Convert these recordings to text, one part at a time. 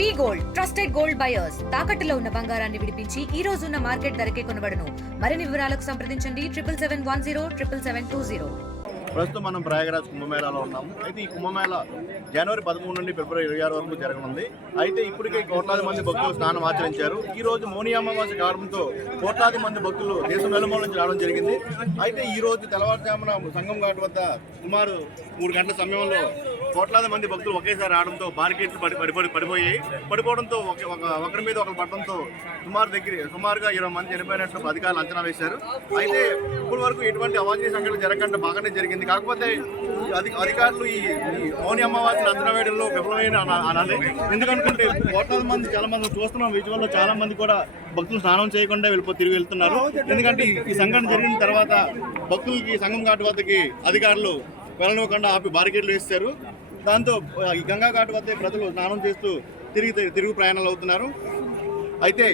వి gold trusted gold buyers తాకట్టులో ఉన్న బంగారాన్ని విడిపించి ఈ రోజు ఉన్న మార్కెట్ ధరకే కొనబడును. మరిన్ని వివరాలకు సంప్రదించండి 7771072020. ప్రస్తుతం మనం ప్రయాగరాజ్ కుంభమేళాలో ఉన్నాము. అయితే ఈ కుంభమేళ జనవరి 13 నుండి ఫిబ్రవరి 26 వరకు జరగనుంది. అయితే ఇప్పటికే కోట్లాది మంది భక్తులు స్నానం ఆచరించారు. ఈ రోజు మౌని అమావాస్య కావడంతో కోట్లాది మంది భక్తులు దేశం నలుమూల నుంచి రావడం జరిగింది. అయితే ఈ రోజు తెల్లవారుజామున సంగం ఘాట్ వద్ద సుమారు 3 గంటల సమయంలో కోట్లాది మంది భక్తులు ఒకేసారి రావడంతో బారికేడ్లు పడిపోవడంతో ఒకరి మీద ఒకరు పడడంతో సుమారుగా 20 మంది చనిపోయినట్టు అధికారులు అంచనా వేశారు. అయితే ఇప్పటి వరకు ఎటువంటి అవాంఛనీయ సంఘటనలు జరగకుండా బాగానే జరిగింది. కాకపోతే అధికారులు ఈ మౌని అమావాస్యను అంచనా వేయడంలో విఫలమైన అనాలి. ఎందుకంటే కోట్లాది మంది చాలా మంది చూస్తున్నాం విజువల్లో చాలా మంది కూడా భక్తులు స్నానం చేయకుండా తిరిగి వెళ్తున్నారు. ఎందుకంటే ఈ సంఘటన జరిగిన తర్వాత భక్తులకి సంగం ఘాట్ వద్దకి అధికారులు వెళ్ళనివ్వకుండా ఆపి బారికేడ్లు వేస్తారు. దాంతో ఈ గంగా ఘాట్ వద్ద ప్రజలు స్నానం చేస్తూ తిరుగు ప్రయాణాలు అవుతున్నారు. అయితే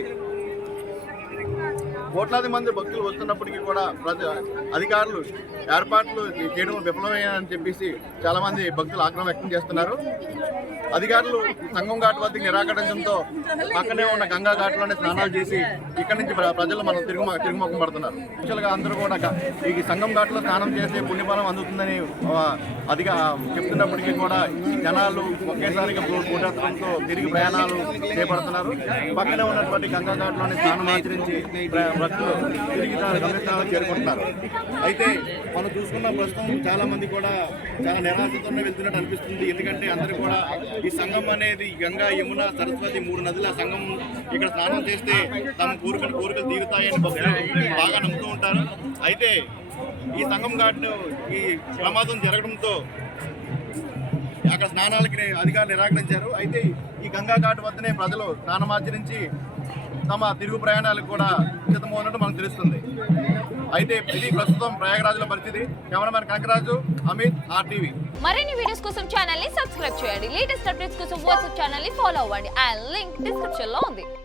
కోట్లాది మంది భక్తులు వస్తున్నప్పటికీ కూడా అధికారులు ఏర్పాట్లు చేయడం విఫలమయ్యాయని చెప్పేసి చాలా మంది భక్తులు ఆగ్రహం వ్యక్తం చేస్తున్నారు. అధికారులు సంగం ఘాట్ వద్దకు నిరాకరించడంతో పక్కనే ఉన్న గంగా ఘాట్లోనే స్నానాలు చేసి ఇక్కడి నుంచి ప్రజలు మనం తిరుగుముఖం పడుతున్నారు. యాక్చువల్గా అందరూ కూడా ఈ సంగం ఘాట్లో స్నానం చేస్తే పుణ్యఫలం అందుతుందని చెప్తున్నప్పటికీ కూడా జనాలు ఒకేసారిగా పోటెత్తడంతో తిరిగి ప్రయాణాలు చేపడుతున్నారు. పక్కనే ఉన్నటువంటి గంగా ఘాట్లోనే స్నానం ఆచరించి భక్తులు తిరిగి గమ్యస్థానాలకు చేరుకుంటున్నారు. అయితే మనం చూసుకున్న ప్రస్తుతం చాలా మంది కూడా చాలా నిరాశతోనే వెళ్తున్నట్టు అనిపిస్తుంది. ఎందుకంటే అందరూ కూడా ఈ సంగం అనేది గంగా, యమున, సరస్వతి 3 నదుల సంగం ఇక్కడ స్నానం చేస్తే తమ కోరికలు తీరుతాయని భక్తులు బాగా నమ్ముతూ ఉంటారు. అయితే ఈ సంగం ఘాట్ను ఈ ప్రమాదం జరగడంతో అక్కడ స్నానాలకి అధికారులు నిరాకరించారు. అయితే ఈ గంగా ఘాట్ వద్దనే ప్రజలు స్నానమాచరించి తమ తిరుగు ప్రయాణాలకు కూడా సిద్ధమవుతున్నట్టు మనకు తెలుస్తుంది. అయితే ఇది ప్రస్తుతం ప్రయాగరాజుల పరిస్థితి. Cameraman Kankaraju, Amit, RTV. మరిన్ని వీడియోస్ కోసం ఛానల్ ని సబ్స్క్రైబ్ చేయండి. లేటెస్ట్ అప్డేట్స్ కోసం వాట్సాప్ ఛానల్ ని ఫాలో అవ్వండి. ఆ లింక్ డిస్క్రిప్షన్ లో ఉంది.